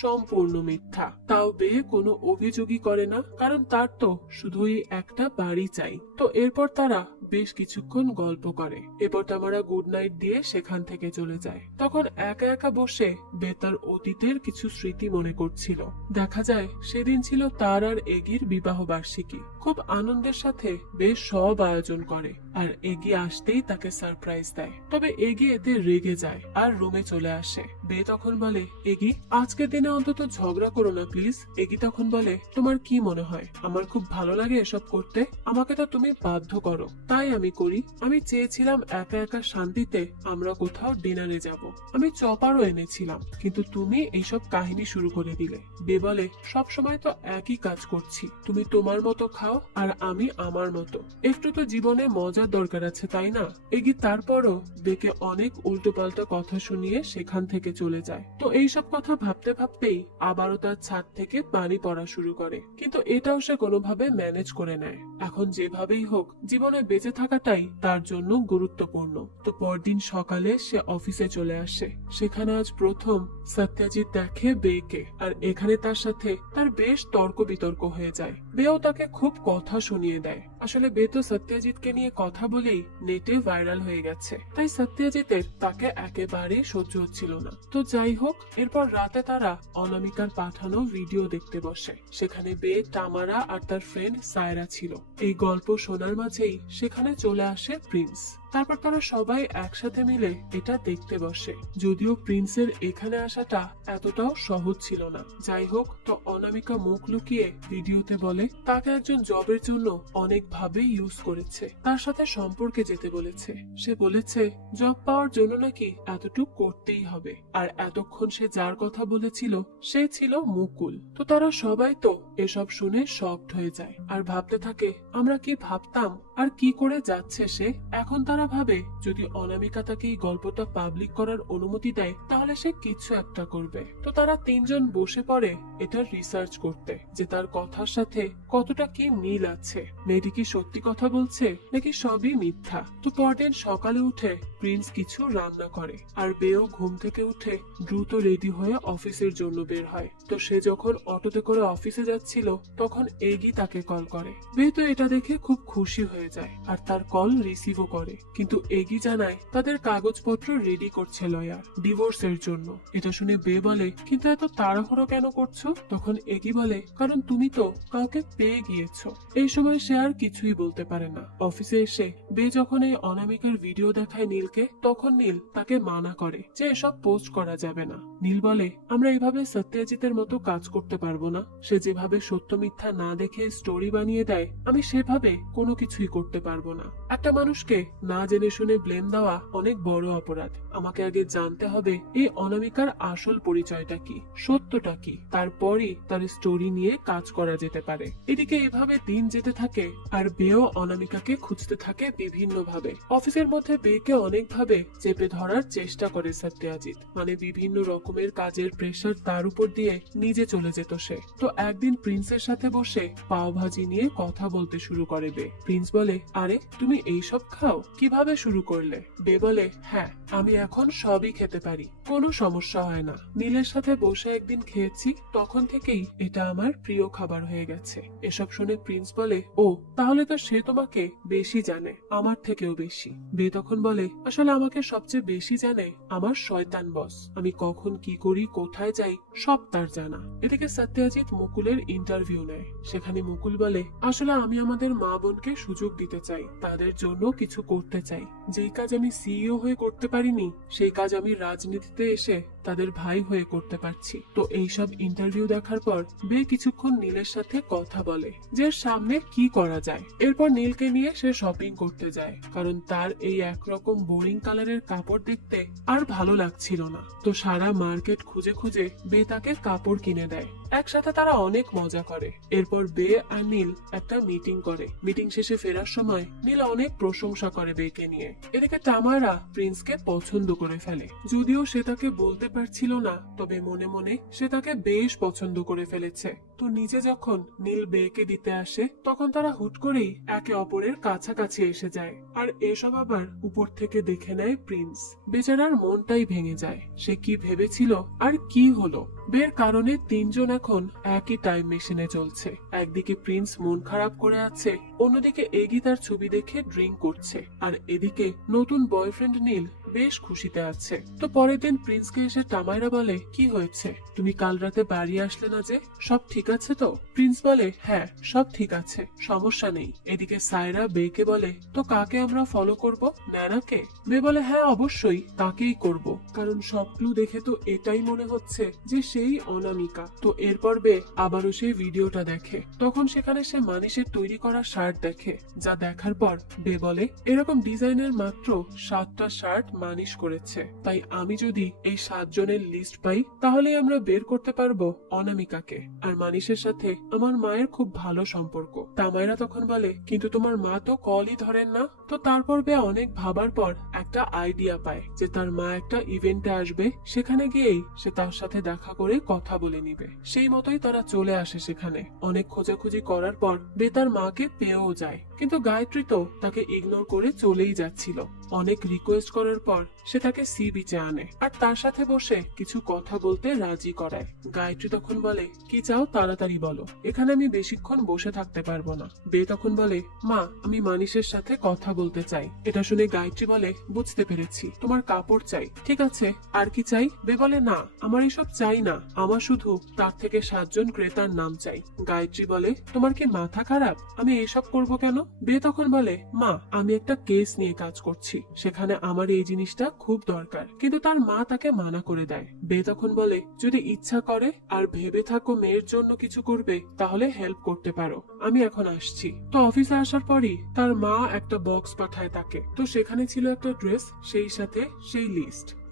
সম্পূর্ণ মিথ্যা। তাও বে কোনো অভিযোগই করে না, কারণ তার তো শুধুই একটা বাড়ি চাই। তো এরপর তারা বেশ কিছুক্ষণ গল্প করে। এরপর তামারা গুড নাইট দিয়ে সেখান থেকে চলে যায়। তখন একা একা বসে বে তার অতীতের কিছু স্মৃতি মনে করছিল। দেখা যায় সেদিন ছিল তার আর এগির বিবাহ বার্ষিকী। খুব আনন্দের সাথে বেশ সব আয়োজন করে আর এগি আসতেই তাকে সারপ্রাইজ দেয়। তবে এগি এতে রেগে যায় আর রুমে চলে আসে। বে তখন বলে, এগি আজকের দিনে অন্তত ঝগড়া করো না প্লিজ। এগি তখন বলে, তোমার কি মনে হয় আমার খুব ভালো লাগে এসব করতে? আমাকে তো তুমি বাধ্য করো, তাই আমি করি। আমি চেয়েছিলাম একা একা শান্তিতে আমরা কোথাও ডিনারে যাব। আমি চপারও এনেছিলাম, কিন্তু তুমি এইসব কাহিনী শুরু করে দিলে। বে বলে, সব সময় তো একই কাজ করছি, তুমি তোমার মতো খাও আর আমি আমার মতো। একটু তো জীবনে মজার দরকার আছে, তাই না? এগি তারপরও বেকে অনেক উল্টোপাল্টা কথা শুনিয়ে সেখান থেকে চলে যায়। তো এইসব কথা ভাবতে ভাবতেই আবারও তার ছাদ থেকে পানি পড়া শুরু করে, কিন্তু এটাও সে কোনোভাবে ম্যানেজ করে নেয়। এখন যেভাবেই হোক জীবনে বেঁচে থাকাটাই তার জন্য গুরুত্বপূর্ণ। তো পরদিন সকালে সে অফিসে চলে আসে। সেখানে আজ প্রথম সত্যজিৎ দেখে বেকে, আর এখানে তার সাথে তার বেশ তর্ক বিতর্ক হয়ে যায়। বেও তাকে খুব কথা শুনিয়ে দেয়। আসলে বে তো সত্যজিৎকে নিয়ে কথা বলেই নেটে ভাইরাল হয়ে গেছে, তাই সত্যজিতের তাকে একেবারে সহ্য হচ্ছিল না। তো যাই হোক, এরপর রাতে তারা অনামিকার পাঠানো ভিডিও দেখতে বসে। সেখানে বে, তামারা আর তার ফ্রেন্ড সায়রা ছিল। এই গল্প শোনার মাঝেই সেখানে চলে আসে প্রিন্স। তারপর তারা সবাই একসাথে মিলে এটা দেখতে বসে। যদিও প্রিন্সের এখানে আসাটা এতটাও সহজ ছিল না। যাই হোক, তো অনামিকা মুখ লুকিয়ে ভিডিওতে বলে তাকে একজন জবের জন্য অনেকভাবে ইউজ করেছে, তার সাথে সম্পর্কে যেতে বলেছে। সে বলেছে জব পাওয়ার জন্য নাকি এতটুকু করতেই হবে, আর এতক্ষণ সে যার কথা বলেছিল সে ছিল মুকুল। তো তারা সবাই তো এসব শুনে শকড হয়ে যায় আর ভাবতে থাকে আমরা কি ভাবতাম আর কি করে যাচ্ছে সে। এখন তারা ভাবে যদি অনামিকা তাকে এই গল্পটা পাবলিক করার অনুমতি দেয় তাহলে সে কিছু একটা করবে। তো তারা তিনজন বসে পড়ে এটা রিসার্চ করতে যে তার কথার সাথে কতটা কি মিল আছে, মেয়েটি কি সত্যি কথা বলছে নাকি সবই মিথ্যা। তো পরদিন সকালে উঠে প্রিন্স কিছু রান্না করে আর বেও ঘুম থেকে উঠে দ্রুত রেডি হয়ে অফিসের জন্য বের হয়। তো সে যখন অটোতে করে অফিসে যাচ্ছিল তখন এগি তাকে কল করে। বে তো এটা দেখে খুব খুশি হয়ে যায় আর তার কল রিসিভও করে, কিন্তু এগি জানায় তাদের কাগজপত্র রেডি করছে লয়ার ডিভোর্সের জন্য। এটা শুনে বে বলে, কিন্তু এত তাড়াহুড়ো কেন করছো? তখন এগি বলে, কারণ তুমি তো কাউকে পেয়ে গিয়েছো। এই সময় সে আর কিছুই বলতে পারে না। অফিসে এসে বে যখন এই অনামিকার ভিডিও দেখায় নীলকে, তখন নীল তাকে মানা করে যে এসব পোস্ট করা যাবে না। নীল বলে, আমরা এইভাবে সত্যজিতের মতো কাজ করতে পারবো না। সে যেভাবে সত্য মিথ্যা না দেখে স্টোরি বানিয়ে দেয়, আমি সেভাবে কোনো কিছুই করতে পারবো না। একটা মানুষকে না জেনে শুনে ব্লেম দেওয়া অনেক বড় অপরাধ। আমাকে আগে জানতে হবে এই অনামিকার আসল পরিচয়টা কি, সত্যটা কি, তারপরই তার স্টোরি নিয়ে কাজ করা যেতে পারে। এদিকে এভাবে দিন যেতে থাকে আর বেও অনামিকাকে খুঁজতে থাকে বিভিন্ন ভাবে। অফিসের মধ্যে বেকে অনেকভাবে চেপে ধরার চেষ্টা করে সত্যজিৎ, মানে বিভিন্ন রকমের কাজের প্রেসার তার উপর দিয়ে নিজে চলে যেত সে। তো একদিন প্রিন্সের সাথে বসে পাও ভাজি নিয়ে কথা বলতে শুরু করে বে। প্রিন্স বলে, আরে তুমি এইসব খাও, কিভাবে শুরু করলে? বে বলে, হ্যাঁ আমি এখন সবই খেতে পারি, কোনো সমস্যা হয় না। নীলের সাথে বসে একদিন খেয়েছি, তখন থেকেই এটা আমার প্রিয় খাবার হয়ে গেছে। এসব শুনে প্রিন্স বলে, ও তাহলে তো সে তোমাকে বেশি জানে, আমার থেকেও বেশি। বে তখন বলে, আসলে আমাকে সবচেয়ে বেশি জানে আমার শয়তান বস। আমি কখন কি করি, কোথায় যাই, সব তার জানা। এদিকে সত্যজিৎ মুকুলের ইন্টারভিউ নেয়। সেখানে মুকুল বলে, আসলে আমি আমাদের মা বোনকে সুযোগ দিতে চাই, তাদের জন্য কিছু করতে চাই। যেই কাজ আমি সিইও হয়ে করতে পারিনি সেই কাজ আমি রাজনীতিতে এসে তাদের ভাই হয়ে করতে পারছি। তো এইসব ইন্টারভিউ দেখার পর বে কিছুক্ষণ নীলের সাথে কথা বলে যে সামনে কি করা যায়। এরপর নীলকে নিয়ে সে শপিং করতে যায়, কারণ তার এই একরকম বোরিং কালারের কাপড় দেখতে আর ভালো লাগছিল না। তো সারা মার্কেট খুঁজে খুঁজে বে তাকে কাপড় কিনে দেয়। একসাথে তারা অনেক মজা করে। এরপর বে আর নীল একটা মিটিং করে। মিটিং শেষে ফেরার সময় নীল অনেক প্রশংসা করে বেকে নিয়ে। এদিকে তামারা প্রিন্সকে পছন্দ করে ফেলে, যদিও সে তাকে বলতে পারছিল না, তবে মনে মনে সে তাকে বেশ পছন্দ করে ফেলেছে। তো নিজে যখন নীল বেকে দিতে আসে তখন তারা হুট করেই একে অপরের কাছাকাছি এসে যায়। আর এসব আবার উপর থেকে দেখে নেয় প্রিন্স। বেচারার মনটাই ভেঙে যায়। সে কি ভেবেছিল আর কি হলো। বের কারণে তিনজন এখন একই টাইম মেশিনে চলছে। একদিকে প্রিন্স মন খারাপ করে আছে, অন্যদিকে এগি তার ছবি দেখে ড্রিঙ্ক করছে, আর এদিকে নতুন বয়ফ্রেন্ড নীল বেশ খুশিতে আছে। তো পরের দিন প্রিন্সকে এসে তামাইরা বলে, কি হয়েছে, তুমি কাল রাতে বাড়ি আসলে না যে, সব ঠিক আছে তো? প্রিন্স বলে, হ্যাঁ সব ঠিক আছে, সমস্যা নেই। এদিকে সায়রা বেকে বলে, তো কাকে আমরা ফলো করব, ন্যানাকে? বে বলে, হ্যাঁ অবশ্যই তাকেই করব, কারণ সব ক্লু দেখে তো এটাই মনে হচ্ছে যে সেই অনামিকা। তো এরপর বে আবারও সেই ভিডিওটা দেখে। তখন সেখানে সে মানিশের তৈরি করা শার্ট দেখে, যা দেখার পর বে বলে, এরকম ডিজাইনের মাত্র 7টা শার্ট মানিশ করেছে, তাই আমি যদি এই 7 জনের লিস্ট পাই তাহলে আমরা বের করতে পারবো অনামিকাকে। আর মানিশের সাথে আমার মায়ের খুব ভালো সম্পর্ক। তামাইরা তখন বলে, কিন্তু তোমার মা তো কলই ধরেন না। তো তারপর বে অনেক ভাবার পর একটা আইডিয়া পায় যে তার মা একটা ইভেন্টে আসবে, সেখানে গিয়েই সে তার সাথে দেখা করে কথা বলে নিবে। সেই মতোই তারা চলে আসে সেখানে। অনেক খোঁজাখুঁজি করার পর বে তার মাকে পেয়েও যায়, কিন্তু গায়ত্রী তো তাকে ইগনোর করে চলেই যাচ্ছিল। অনেক রিকোয়েস্ট করার পর সে তাকে সি বিচে আনে আর তার সাথে বসে কিছু কথা বলতে রাজি করায়। গায়ত্রী তখন বলে, কি চাও তাড়াতাড়ি বলো, এখানে আমি বেশিক্ষণ বসে থাকতে পারবো না। বে তখন বলে, মা আমি মানিশের সাথে কথা বলতে চাই। এটা শুনে গায়ত্রী বলে, বুঝতে পেরেছি, তোমার কাপড় চাই, ঠিক আছে, আর কি চাই? বে বলে, না আমার এসব চাই না, আমার শুধু তার থেকে 7 জন ক্রেতার নাম চাই। গায়ত্রী বলে, তোমার কি মাথা খারাপ, আমি এসব করব কেন? বে তখন বলে, মা আমি একটা কেস নিয়ে কাজ করছি, সেখানে আমার এই জিনিসটা খুব দরকার। কিন্তু তার মা তাকে মানা করে দেয়। বে তখন বলে, যদি ইচ্ছা করে আর ভেবে থাকো মেয়ের জন্য কিছু করবে তাহলে হেল্প করতে পারো, আমি এখন আসছি। তো অফিসে আসার পরই তার মা একটা বক্স পাঠায় তাকে। তো সেখানে ছিল একটা ড্রেস, সেই সাথে সেই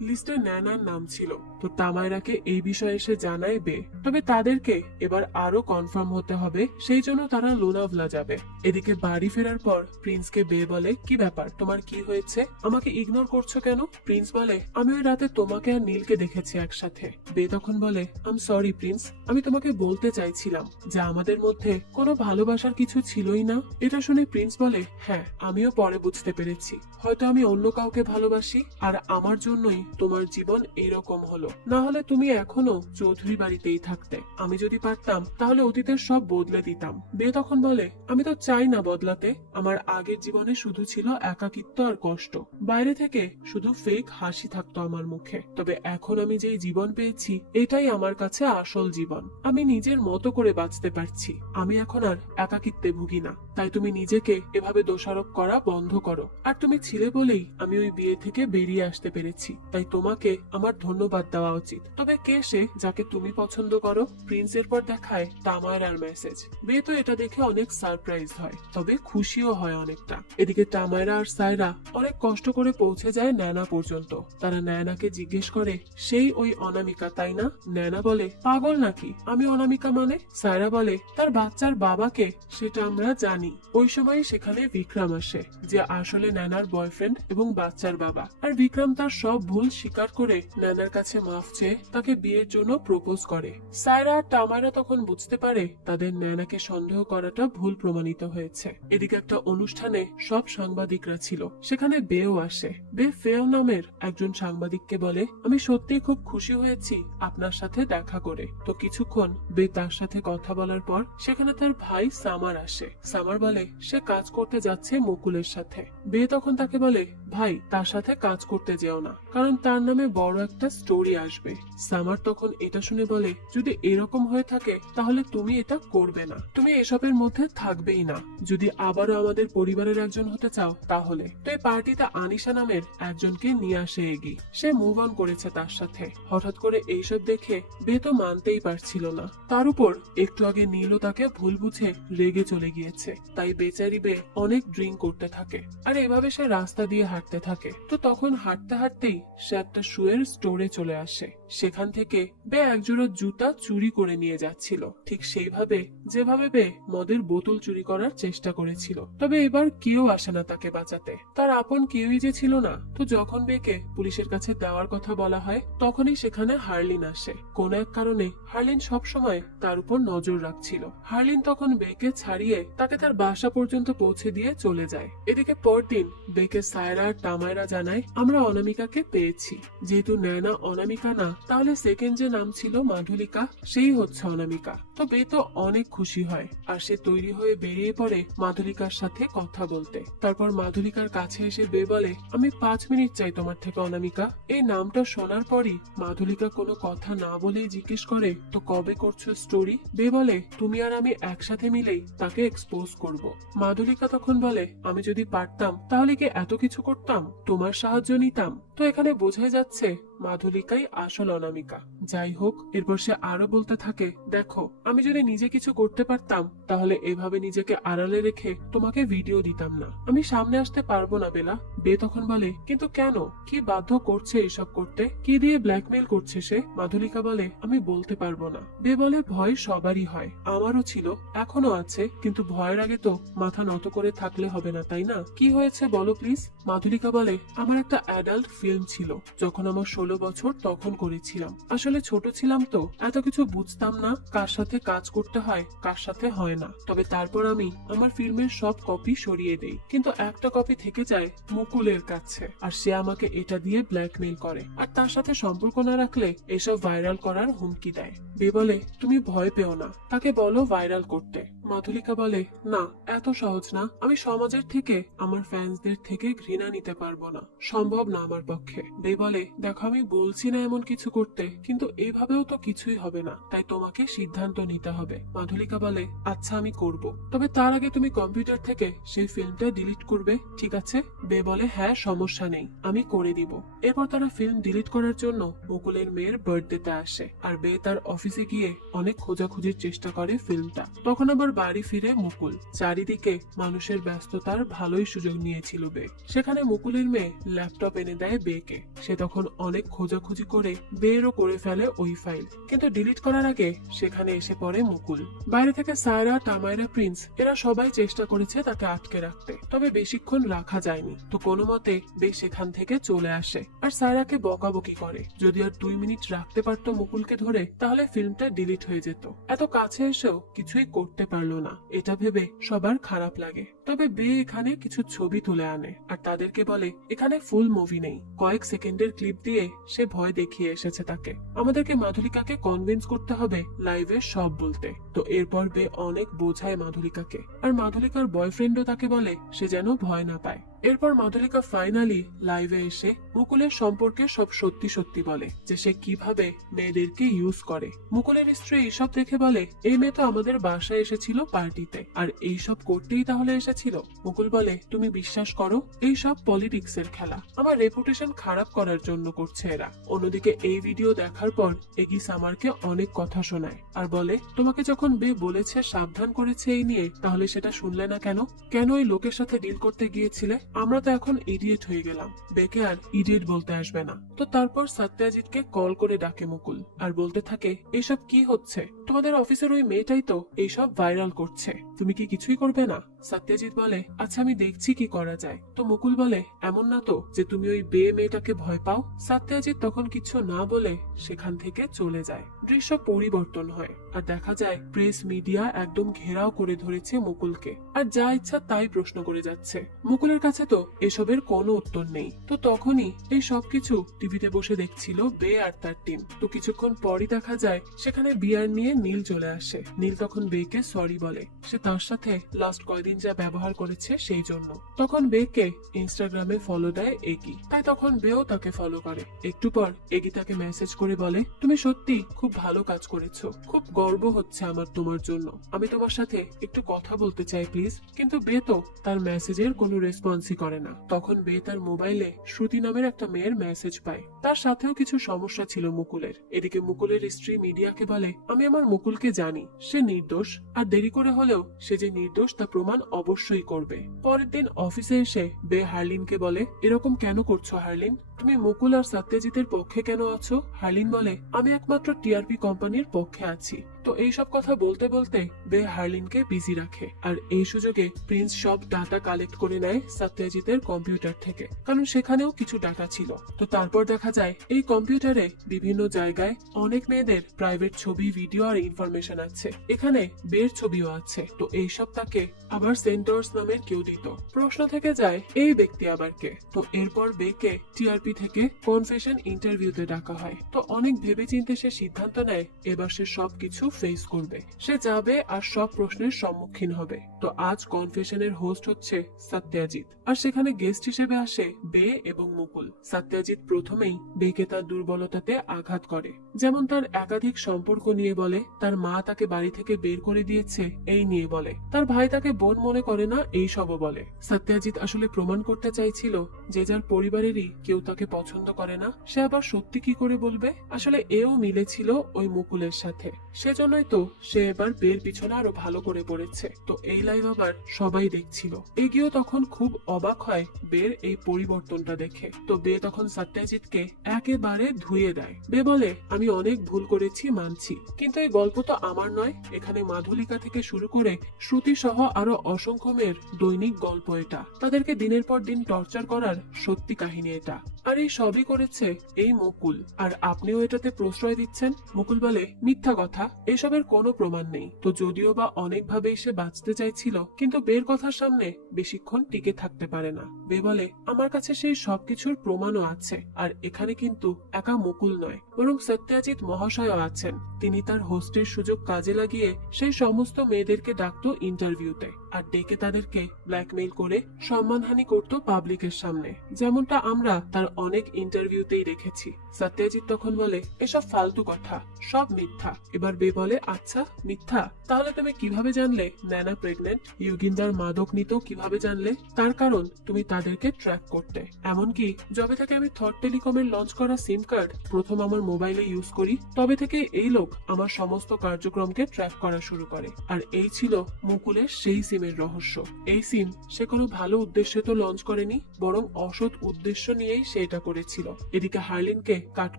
লিস্টে ন্যানার নাম ছিল। তো তামাইরাকে এই বিষয়ে সে জানায় বে, তবে তাদেরকে এবার আরো কনফার্ম হতে হবে, সেই জন্য তারা লোনাভলা যাবে। এদিকে বাড়ি ফেরার পর প্রিন্সকে বে বলে, কি ব্যাপার, তোমার কি হয়েছে, আমাকে ইগনোর করছো কেন? প্রিন্স বলে, আমি ওই রাতে তোমাকে আর নীলকে দেখেছি একসাথে। বে তখন বলে, আই এম সরি প্রিন্স, আমি তোমাকে বলতে চাইছিলাম যে আমাদের মধ্যে কোনো ভালোবাসার কিছু ছিলই না। এটা শুনে প্রিন্স বলে, হ্যাঁ আমিও পরে বুঝতে পেরেছি, হয়তো আমি অন্য কাউকে ভালোবাসি, আর আমার জন্যই তোমার জীবন এইরকম হলো, না হলে তুমি এখনো চৌধুরী বাড়িতেই থাকতে। আমি যদি পারতাম তাহলে অতীতের সব বদলে দিতাম। বে তখন বলে, আমি তো চাই না বদলাতে, আমার আগের জীবনে শুধু ছিল একাকিত্ব আর কষ্ট, বাইরে থেকে শুধু ফেক হাসি থাকতো আমার মুখে, তবে এখন আমি যেই জীবন পেয়েছি এটাই আমার কাছে আসল জীবন, আমি নিজের মতো করে বাঁচতে পারছি, আমি এখন আর একাকিত্বে ভুগি না। তাই তুমি নিজেকে এভাবে দোষারোপ করা বন্ধ করো, আর তুমি ছিলে বলেই আমি ওই বিয়ে থেকে বেরিয়ে আসতে পেরেছি, তাই তোমাকে আমার ধন্যবাদ দেওয়া উচিত। তবে কে সে যাকে তুমি পছন্দ করো? প্রিন্সের পর দেখায় তামায়রার মেসেজ। বে তো এটা দেখে অনেক সারপ্রাইজ হয়, তবে খুশিও হয় অনেকটা। এদিকে তামায়রা আর সায়রা অনেক কষ্ট করে পৌঁছে যায় ন্যানা পর্যন্ত। তারা ন্যানাকে জিজ্ঞেস করে, সেই ওই অনামিকা তাই না? ন্যানা বলে, পাগল নাকি, আমি অনামিকা মানে? সায়রা বলে, তার বাচ্চার বাবাকে সেটা আমরা জানি। ওই সময় সেখানে বিক্রম আসে, যে আসলে ন্যানার বয়ফ্রেন্ড এবং বাচ্চার বাবা। আর বিক্রম তার সব ভুল স্বীকার করে ন্যানার কাছে মাফ চেয়ে তাকে বিয়ের জন্য প্রপোজ করে। সায়রা আর তামায়রা তখন বুঝতে পারে তাদের ন্যানাকে সন্দেহ করাটা ভুল প্রমাণিত হয়েছে। এদিকে একটা অনুষ্ঠানে সব সাংবাদিকরা ছিল, সেখানে বেও আসে। বে ফেও নামের একজন সাংবাদিককে বলে, আমি সত্যিই খুব খুশি হয়েছি আপনার সাথে দেখা করে। তো কিছুক্ষণ বে তার সাথে কথা বলার পর সেখানে তার ভাই সামার আসে। সামার বলে সে কাজ করতে যাচ্ছে মুকুলের সাথে। বে তখন তাকে বলে, ভাই তার সাথে কাজ করতে যেও না, কারণ তার নামে বড় একটা স্টোরি আসবে। সামার তখন এটা শুনে বলে, যদি এরকম হয়ে থাকে তাহলে তুমি এটা করবে না, তুমি এসবের মধ্যে থাকবেই না। যদি আবারও আমাদের পরিবারের একজন হতে চাও তাহলে। তো এই পার্টিতে আনিশা নামের একজনকে নিয়ে আসে এগি। সে মুভ অন করেছে তার সাথে। হঠাৎ করে এইসব দেখে বে তো মানতেই পারছিল না। তার উপর একটু আগে নীলও তাকে ভুল বুঝে রেগে চলে গিয়েছে। তাই বেচারি বে অনেক ড্রিঙ্ক করতে থাকে, আর এভাবে সে রাস্তা দিয়ে হাঁটতে থাকে। তো তখন হাঁটতে হাঁটতেই সে একটা শুয়ের স্টোরে চলে আসে। সেখান থেকে বে একজোড়া জুতা চুরি করে নিয়ে যাচ্ছিল, ঠিক সেইভাবে যেভাবে বে মদের বোতল চুরি করার চেষ্টা করেছিল। তবে এবার কেউ আসে না তাকে বাঁচাতে, তার আপন কেউই যে ছিল না। তো যখন বেকে পুলিশের কাছে দেওয়ার কথা বলা হয় তখনই সেখানে হার্লিন আসে। কোন এক কারণে হার্লিন সবসময় তার উপর নজর রাখছিল। হার্লিন তখন বেকে ছাড়িয়ে তাকে তার বাসা পর্যন্ত পৌঁছে দিয়ে চলে যায়। এদিকে পরদিন বেকে সায়রা আর তামায়রা জানায়, আমরা অনামিকাকে পেয়েছি। যেহেতু নয়না অনামিকা না, তাহলে সেকেন্ড যে নাম ছিল মাধুলিকা, সেই হচ্ছে অনামিকা। তো বে তো অনেক খুশি হয়, আর সে তৈরি হয়ে বেরিয়ে পড়ে মাধুলিকার সাথে কথা বলতে। তারপর মাধুলিকার কাছে এসে বে বলে, আমি 5 মিনিট চাই তোমার থেকে অনামিকা। এই নামটা শোনার পরই মাধুলিকা কোনো কথা না বলেই জিজ্ঞেস করে, তো কবে করছো স্টোরি? বে বলে, তুমি আর আমি একসাথে মিলেই তাকে এক্সপোজ করব। মাধুলিকা তখন বলে, আমি যদি পারতাম তাহলে কি এত কিছু করতাম, তোমার সাহায্য নিতাম। তো এখানে বোঝাই যাচ্ছে মাধুলিকাই আসল অনামিকা। যাই হোক, এরপর সে আরো বলতে থাকে, দেখো আমি যদি নিজে কিছু করতে পারতাম তাহলে এভাবে নিজেকে আড়ালে রেখে তোমাকে ভিডিও দিতাম না। আমি সামনে আসতে পারবো না বেলা। বে তখন বলে, কিন্তু কেন, কি বাধ্য করছে এসব করতে, কি দিয়ে ব্ল্যাকমেইল করছে সে? মাধুলিকা বলে, আমি বলতে পারবো না। বে বলে, ভয় সবারই হয়, আমারও ছিল, এখনো আছে, কিন্তু ভয়ের আগে তো মাথা নত করে থাকলে হবে না, তাই না? কি হয়েছে বলো প্লিজ। মাধুলিকা বলে, আমার একটা অ্যাডাল্ট ফিল্ম ছিল, যখন আমার 16 বছর তখন করেছিলাম। আসলে ছোট ছিলাম তো এত কিছু বুঝতাম না, কার সাথে কাজ করতে হয় কার সাথে হয় না। তবে তারপর আমি আমার ফিল্মের সব কপি সরিয়ে দেই, কিন্তু একটা কপি থেকে যায় মুকুলের কাছে, আর সে আমাকে এটা দিয়ে ব্ল্যাকমেইল করে, আর তার সাথে সম্পর্ক না রাখলে এসব ভাইরাল করার হুমকি দেয়। বে বলে, তুমি ভয় পেও না, তাকে বলো ভাইরাল করতে। মাধুলিকা বলে, না এত সহজ না, আমি সমাজের থেকে আমার ফ্যান্সদের থেকে ঘৃণা নিতে পারবো না, সম্ভব না আমার পক্ষে। বে বলে, দেখো আমি বলছি না এমন কিছু করতে, কিন্তু এভাবেও তো কিছুই হবে না, তাই তোমাকে সিদ্ধান্ত নিতে হবে। মাধুলিকা বলে, আচ্ছা আমি করব, তবে তার আগে তুমি কম্পিউটার থেকে সেই ফিল্মটা ডিলিট করবে, ঠিক আছে? বে বলে, হ্যাঁ সমস্যা নেই, আমি করে দিব। এরপর তারা ফিল্ম ডিলিট করার জন্য মুকুলের মেয়ের বার্থডেতে আসে, আর বে তার অফিসে গিয়ে অনেক খোঁজাখুঁজির চেষ্টা করে ফিল্মটা। তখন আবার বাড়ি ফিরে মুকুল। চারিদিকে মানুষের ব্যস্ততার ভালোই সুযোগ নিয়েছিল বে। সেখানে মুকুলের মেয়ে ল্যাপটপ এনে দেয় বেকে। সে তখন অনেক খোঁজাখুঁজি করে বেরও করে ফেলে ওই ফাইল, কিন্তু ডিলিট করার আগে সেখানে এসে পড়ে মুকুল। বাইরে থেকে সায়রা, তামায়রা, প্রিন্স এরা সবাই চেষ্টা করেছে তাকে আটকে রাখতে, তবে বেশিক্ষণ রাখা যায়নি। তো কোনো মতে বে সেখান থেকে চলে আসে, আর সায়রাকে বকাবকি করে। যদি আর 2 মিনিট রাখতে পারতো মুকুলকে ধরে, তাহলে ফিল্মটা ডিলিট হয়ে যেত। এত কাছে এসেও কিছুই করতে পারলো না, এটা ভেবে সবার খারাপ লাগে। তবে বে এখানে কিছু ছবি তুলে আনে, আর তাদেরকে বলে এখানে ফুল মুভি নেই, কয়েক সেকেন্ডের ক্লিপ দিয়ে সে ভয় দেখিয়ে এসেছে তাকে। আমাদেরকে মাধুলিকাকে কনভিন্স করতে হবে লাইভে সব বলতে। তো এরপর বে অনেক বোঝায় মাধুলিকাকে, আর মাধুলিকার বয়ফ্রেন্ডও তাকে বলে সে যেন ভয় না পায়। এরপর মাধুলিকা ফাইনালি লাইভে এসে মুকুলের সম্পর্কে সব সত্যি সত্যি বলে, যে সে কিভাবে মেয়েদেরকে ইউজ করে। মুকুলের স্ত্রী এইসব দেখে বলে, এই মেয়ে তো আমাদের বাসায় এসেছিল পার্টিতে, আর এইসব করতেই তাহলে এসেছিল। মুকুল বলে, তুমি বিশ্বাস করো এইসব পলিটিক্স এর খেলা, আমার রেপুটেশন খারাপ করার জন্য করছে এরা। অন্যদিকে এই ভিডিও দেখার পর এগি সামারকে অনেক কথা শোনায়, আর বলে, তোমাকে যখন বে বলেছে, সাবধান করেছে এই নিয়ে, তাহলে সেটা শুনলে না কেন? কেন ওই লোকের সাথে ডিল করতে গিয়েছিলে? আমরা তো এখন ইডিয়েট হয়ে গেলাম, বেকে আর ইডিয়েট বলতে আসবে না। তো তারপর সত্যজিৎকে কল করে ডাকে মুকুল, আর বলতে থাকে, এইসব কি হচ্ছে? তোমাদের অফিসের ওই মেয়েটাই তো এইসব ভাইরাল করছে, তুমি কি কিছুই করবে না? সত্যজিৎ বলে, আচ্ছা আমি দেখছি কি করা যায়। তো মুকুল বলে, এমন না তো যে তুমি ওই বে মেয়েটাকে ভয় পাও? সত্যজিৎ তখন কিছু না বলে সেখান থেকে চলে যায়। দৃশ্য পরিবর্তন হয়, আর দেখা যায় প্রেস মিডিয়া একদম ঘেরাও করে ধরেছে মুকুলকে, আর যা ইচ্ছা তাই প্রশ্ন করে যাচ্ছে। মুকুলের কাছে তো এসবের কোনো উত্তর নেই। তো তখনই এই সবকিছু টিভিতে বসে দেখছিল বে আর তার টিম। তো কিছুক্ষণ পরই দেখা যায় সেখানে বিয়ার নিয়ে নীল চলে আসে। নীল তখন বেকে সরি বলে, সে তার সাথে লাস্ট কয়েকদিন এতদিন যা ব্যবহার করেছে সেই জন্য। তখন বেকে ইনস্টাগ্রামে ফলো দেয় এগি, তাই তখন বেও তাকে ফলো করে। একটু পর এগি তাকে মেসেজ করে বলে, তুমি সত্যি খুব ভালো কাজ করেছো, খুব গর্ব হচ্ছে আমার তোমার জন্য, আমি তোমার সাথে একটু কথা বলতে চাই প্লিজ। কিন্তু বে তো তার মেসেজের কোনো রেসপন্সই করে না। তখন বে তার মোবাইলে শ্রুতি নামের একটা মেয়ের মেসেজ পায়, তার সাথেও কিছু সমস্যা ছিল মুকুলের। এদিকে মুকুলের স্ত্রী মিডিয়াকে বলে, আমি আমার মুকুলকে জানি, সে নির্দোষ, আর দেরি করে হলেও সে যে নির্দোষ তা প্রমাণ অবশ্যই করবে। পরের দিন অফিসে এসে বে হার্লিনকে বলে, এরকম কেন করছো হার্লিন, তুমি মুকুল আর সত্যজিতের পক্ষে কেন আছো? হার্লিন বলে, আমি একমাত্র টিআরপি কোম্পানির পক্ষে আছি। তো এইসব কথা বলতে বলতে বে হার্লিনকে বিজি রাখে, আর এই সুযোগে প্রিন্স সব ডাটা কালেক্ট করে নেয় সত্যজিতের কম্পিউটার থেকে, কারণ সেখানেও কিছু ডাটা ছিল। তো তারপর দেখা যায় এই কম্পিউটারে বিভিন্ন জায়গায় অনেক মেয়েদের প্রাইভেট ছবি, ভিডিও আর ইনফরমেশন আছে, এখানে বের ছবিও আছে। তো এইসব তাকে আবার সেন্টার্স নামের কেউ দিত। প্রশ্ন থেকে যায় এই ব্যক্তি আবার কে? তো এরপর বেকে টিআরপি থেকে কনফেশন ইন্টারভিউতে ডাকা হয়। তো অনেক ভেবেচিন্তে সে সিদ্ধান্ত নেয় এবার সে সবকিছু ফেস করবে, সে যাবে আর সব প্রশ্নের সম্মুখীন হবে। তো আজ কনফেশনের হোস্ট হচ্ছে সত্যজিৎ, আর সেখানে গেস্ট হিসেবে আসে বে এবং মুকুল। সত্যজিৎ প্রথমেই বেকে তার দুর্বলতাতে আঘাত করে, যেমন তার একাধিক সম্পর্ক নিয়ে বলে, তার মা তাকে বাড়ি থেকে বের করে দিয়েছে এই নিয়ে বলে, তার ভাই তাকে বোন মনে করে না এই সবও বলে। সত্যজিৎ আসলে প্রমাণ করতে চাইছিল যে যার পরিবারেরই কেউ তাকে পছন্দ করে না, সে আবার সত্যি কি করে বলবে। আসলে এও মিলেছিল ওই মুকুলের সাথে, সেজন্যই তো সে এবার বের পিছনে আরো ভালো করে পড়েছে। তো এই লাইভ আবার সবাই দেখছিল, এগিয়েও তখন খুব অবাক হয় বের এই পরিবর্তনটা দেখে। তো বে তখন সত্যজিৎকে একেবারে ধুয়ে দেয়। বে বলে, আমি অনেক ভুল করেছি মানছি, কিন্তু এই গল্প তো আমার নয়, এখানে মাধুলিকা থেকে শুরু করে শ্রুতি সহ আরো অসংখ্য মেয়ের দৈনিক গল্প এটা, তাদেরকে দিনের পর দিন টর্চার করার সত্যি কাহিনী এটা, আর এই সবই করেছে এই মুকুল, আর আপনিও এটাতে প্রশ্রয় দিচ্ছেন। মুকুল বলে, মিথ্যা কথা, এসবের কোনো প্রমাণ নেই। তো যদিও বা অনেকভাবে সে বাঁচতে চাইছিল, কিন্তু বের কথার সামনে বেশিক্ষণ টিকে থাকতে পারে না। বে বলে, আমার কাছে সেই সবকিছুর প্রমাণও আছে, আর এখানে কিন্তু একা মুকুল নয়, বরং সত্যজিৎ মহাশয়ও আছেন। তিনি তার হোস্টের সুযোগ কাজে লাগিয়ে সেই সমস্ত মেয়েদেরকে ডাকতো ইন্টারভিউতে, আর ডেকে তাদেরকে ব্ল্যাকমেইল করে সম্মানহানি করতো পাবলিকের সামনে, যেমনটা আমরা তার অনেক ইন্টারভিউতেই দেখেছি। সত্যজিৎ তখন বলে, এসব ফালতু কথা, সব মিথ্যা। এবার বে বলে, আচ্ছা মিথ্যা, তাহলে তুমি কিভাবে জানলে ন্যানা প্রেগনেন্ট? ইউগিন্দার মাদক নিত কিভাবে জানলে? তার কারণ তুমি তাদেরকে ট্র্যাক করতে। এমনকি যবে থেকে আমি থট টেলিকমের লঞ্চ করা সিম কার্ড প্রথম আমার মোবাইলে ইউজ করি, তবে থেকে এই লোক আমার সমস্ত কার্যক্রমকে ট্র্যাক করা শুরু করে। আর এই ছিল মুকুলের সেই সিমের রহস্য। এই সিম সে কোনো ভালো উদ্দেশ্যে তো লঞ্চ করেনি, বরং অসৎ উদ্দেশ্য নিয়েই সে এটা করেছিল। এদিকে হার্লিনকে কাট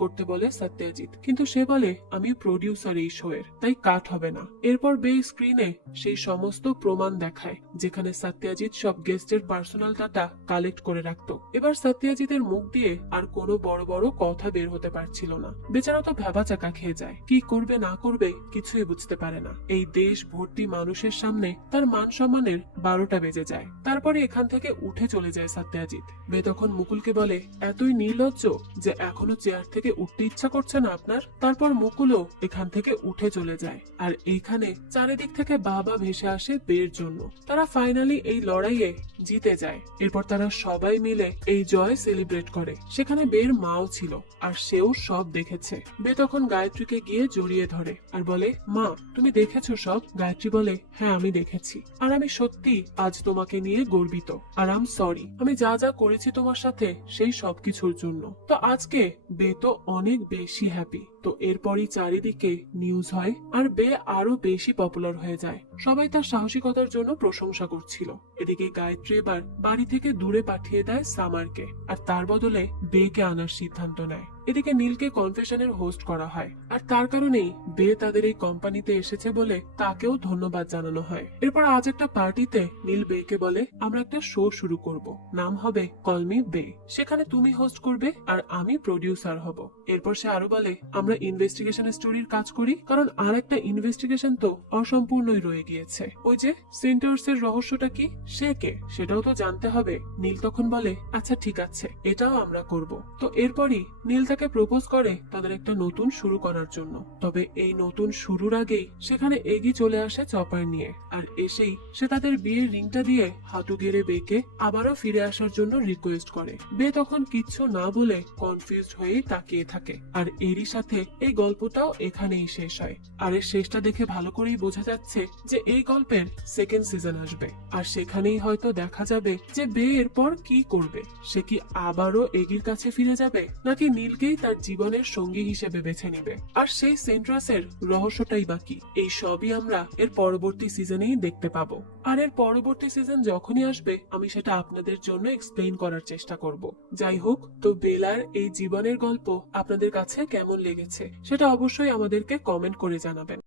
করতে বলে সত্যজিৎ, কিন্তু সে বলে, আমি প্রডিউসার এই শো এর, তাই কাট হবে না। এরপর বে স্ক্রিনে সেই সমস্ত প্রমাণ দেখায় যেখানে সত্যজিৎ সব গেস্টের পার্সোনাল ডাটা কালেক্ট করে রাখতো। এবার সত্যজিতের মুখ দিয়ে আর কোনো বড় বড় কথা বের হতে পারছিল না। বেচারা তো ভেবাচাকা খেয়ে যায়, কি করবে না করবে কিছুই বুঝতে পারে না। এই দেশ ভর্তি মানুষের সামনে তার মান সম্মানের 12টা বেজে যায়। তারপরে এখান থেকে উঠে চলে যায় সত্যজিৎ। বে তখন মুকুলকে বলে, এতই নির্লজ্জ যে এখনো চেয়ার থেকে উঠতে ইচ্ছা করছে না আপনার? তারপর মুকুলও এখান থেকে উঠে চলে যায়, আর এইখানে চারিদিক থেকে বাবা ভেসে আসে বের জন্য। তারা ফাইনালি এই লড়াইয়ে জিতে যায়। এরপর তারা সবাই মিলে এই জয় সেলিব্রেট করে। সেখানে বের মাও ছিল, আর সেও সব দেখেছে। বে তখন গায়ত্রীকে গিয়ে জড়িয়ে ধরে আর বলে, মা তুমি দেখেছো সব? গায়ত্রী বলে, হ্যাঁ আমি দেখেছি, আর আমি সত্যি আজ তোমাকে নিয়ে গর্বিত, আর আম সরি আমি যা যা করেছি তোমার সাথে সেই সবকিছুর জন্য। তো আজকে বে তো অনেক বেশি হ্যাপি। তো এরপরই চারিদিকে নিউজ হয়, আর বে আরো বেশি পপুলার হয়ে যায়। সবাই তার সাহসিকতার জন্য প্রশংসা করছিল। এদিকে গায়ত্রী এবার বাড়ি থেকে দূরে পাঠিয়ে দেয় সামারকে, আর তার বদলে বেকে আনার সিদ্ধান্ত নেয়। এদিকে নীলকে কনফেশনের হোস্ট করা হয়, আর তার কারণেই বে তাদের এই কোম্পানিতে এসেছে বলে তাকেও ধন্যবাদ জানানো হয়। এরপর আজ একটা পার্টিতে নীল বেকে বলে, আমরা একটা শো শুরু করব, নাম হবে কল মি বে, সেখানে তুমি হোস্ট করবে আর আমি প্রডিউসার হব। এরপর সে আরো বলে, আমরা ইনভেস্টিগেশন স্টোরির কাজ করি, কারণ আর একটা ইনভেস্টিগেশন তো অসম্পূর্ণই রয়ে গিয়েছে। ওই যে সেন্টার্স এর রহস্যটা কি, সে কে, সেটাও তো জানতে হবে। নীল তখন বলে, আচ্ছা ঠিক আছে, এটাও আমরা করব। তো এরপরই নীল তাকে প্রপোজ করে তাদের একটা নতুন শুরু করার জন্য। তবে এই নতুন শুরুর আগেই সেখানে এগি চলে আসে চপার নিয়ে, আর এসেই সে তাদের বিয়ের রিংটা দিয়ে হাঁটু গেড়ে বেঁকে আবারও ফিরে আসার জন্য রিকোয়েস্ট করে। বে তখন কিচ্ছু না বলে কনফিউজড হয়ে তাকিয়ে থাকে। আর এরই সাথে এই গল্পটাও এখানেই শেষ হয়। আর এর শেষটা দেখে ভালো করেই বোঝা যাচ্ছে যে এই গল্পের সেকেন্ড সিজন আসবে, আর সেখানেই হয়তো দেখা যাবে যে বে এরপর কি করবে। সে কি আবারও এগির কাছে ফিরে যাবে, নাকি নীলকেই তার জীবনের সঙ্গী হিসেবে বেছে নিবে। আর সেই সেন্ট্রাসের রহস্যটাই বাকি, এই সবই আমরা এর পরবর্তী সিজনেই দেখতে পাবো। আর এর পরবর্তী সিজন যখনই আসবে আমি সেটা আপনাদের জন্য এক্সপ্লেইন করার চেষ্টা করব। যাই হোক, তো বেলার এই জীবনের গল্প আপনাদের কাছে কেমন লেগেছে সেটা অবশ্যই আমাদেরকে কমেন্ট করে জানাবেন।